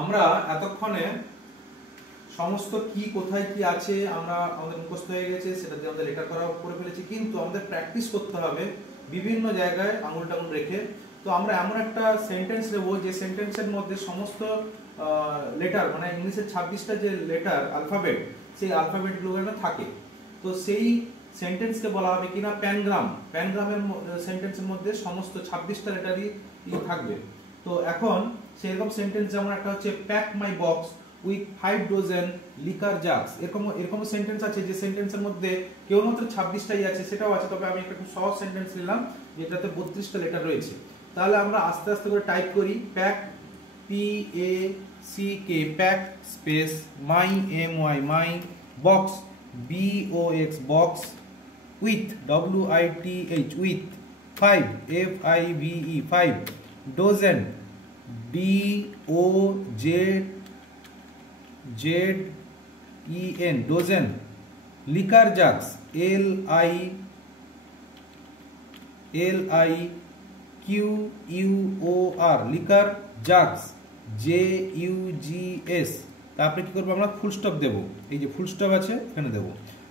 আমরা এতক্ষণে সমস্ত কি কোথায় কি আছে আমরা আমাদের মুখস্থ হয়ে গেছে, সেটা দিয়ে আমাদের লেটার করা করে ফেলেছি, কিন্তু আমাদের প্র্যাকটিস করতে হবে বিভিন্ন জায়গায় আঙুল টাঙুল রেখে। তো আমরা এমন একটা সেন্টেন্স নেব যে সেন্টেন্সের মধ্যে সমস্ত লেটার, মানে ইংলিশের 26টা যে লেটার অ্যালফাবেট, সেই অ্যালফাবেটগুলো থাকে। তো সেই সেন্টেন্সকে বলা হবে কিনা প্যানগ্রাম। প্যানগ্রামের সেন্টেন্সের মধ্যে সমস্ত 26টা লেটারই থাকবে। তো এখন সেরকম সেন্টেন্স যেমন একটা হচ্ছে pack my box with 5 dozen liquor জাগস, এরকম সেন্টেন্স আছে যে সেন্টেন্সের মধ্যে কেবলমাত্র 26টাই আছে, সেটাও আছে। তবে আমি একটা খুব সহজ সেন্টেন্স নিলাম যেটাতে 32টা লেটার রয়েছে। তাহলে আমরা আস্তে আস্তে করে টাইপ করি। Pack, PACK, pack space MY my, box BOX box, with WITH with, 5 FIVE 5, dozen DOZEN dozen, liquor জাগস LIQUOR liquor জাগস JUGS। তারপরে কি করবো আমরা ফুল স্টপ দেবো, এই যে ফুল স্টপ আছে এখানে দেবো।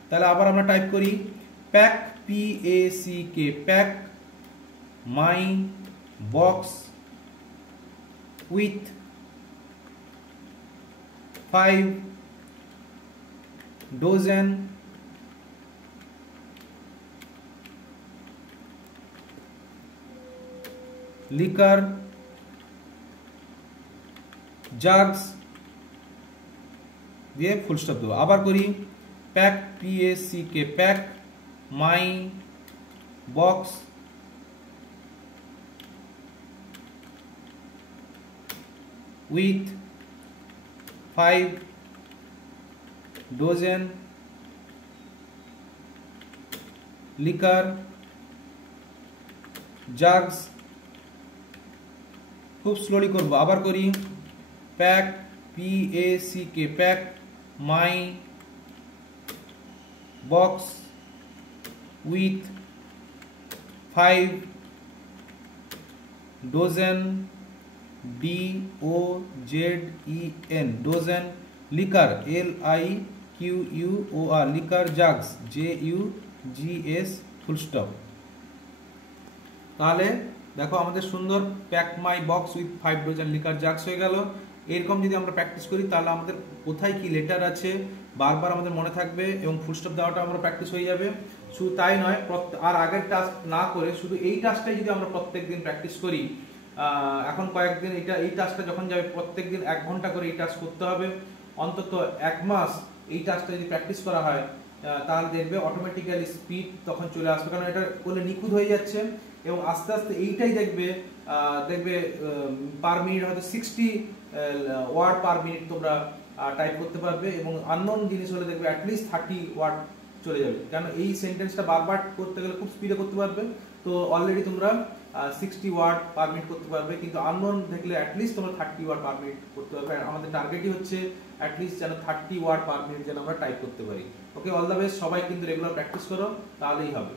তাহলে আবার আমরা টাইপ করি pack PACK pack my box with 5 dozen liquor জাগস দিয়ে ফুল স্টপ দেবো। আবার করি pack PACK pack my box with 5 dozen liquor জাগস। খুব স্লোলি করব। আবার করি pack PACK pack my box with 5 dozen DOZEN dozen liquor LIQUOR liquor জাগস JUGS full stop. তাহলে দেখো আমাদের সুন্দর pack my box with 5 dozen liquor জাগস হয়ে গেল। এরকম যদি আমরা প্র্যাকটিস করি তাহলে আমাদের কোথায় কি লেটার আছে বারবার আমাদের মনে থাকবে এবং ফুল স্টপ দেওয়াটা আমরা প্র্যাকটিস হয়ে যাবে। শুধু তাই নয়, আর আগের টাস্ক না করে শুধু এই টাস্কটাই যদি আমরা প্রত্যেকদিন প্র্যাকটিস করি, এখন কয়েকদিন এই টাস্কটা যখন যাবে প্রত্যেকদিন 1 ঘন্টা করে এই টাস্ক করতে হবে, অন্তত 1 মাস এই টাস্কটা যদি প্র্যাকটিস করা হয় তাহলে দেখবে অটোমেটিক্যালি স্পিড তখন চলে আসবে, কারণ এটা করলে নিখুঁত হয়ে যাচ্ছে। এবং আস্তে আস্তে এইটাই দেখবে পার মিনিট হয়তো 60 ওয়ার্ড পার মিনিট তোমরা টাইপ করতে পারবে, এবং আননোন জিনিস হলে দেখবে অ্যাটলিস্ট 30 ওয়ার্ড চলে যাবে, কারণ এই সেন্টেন্সটা বারবার করতে গেলে খুব স্পিডে করতে পারবে। তো অলরেডি তোমরা 60 ওয়ার্ড পার মিনিট করতে পারবে, কিন্তু আননোন দেখলে অ্যাটলিস্ট তোমরা 30 ওয়ার্ড পার মিনিট করতে পারবে। আমাদের টার্গেটই হচ্ছে অ্যাটলিস্ট যেন 30 ওয়ার্ড পার মিনিট যেন আমরা টাইপ করতে পারি। ওকে, অল দ্য বেস্ট। সবাই কিন্তু রেগুলার প্র্যাকটিস করো, তাহলেই হবে।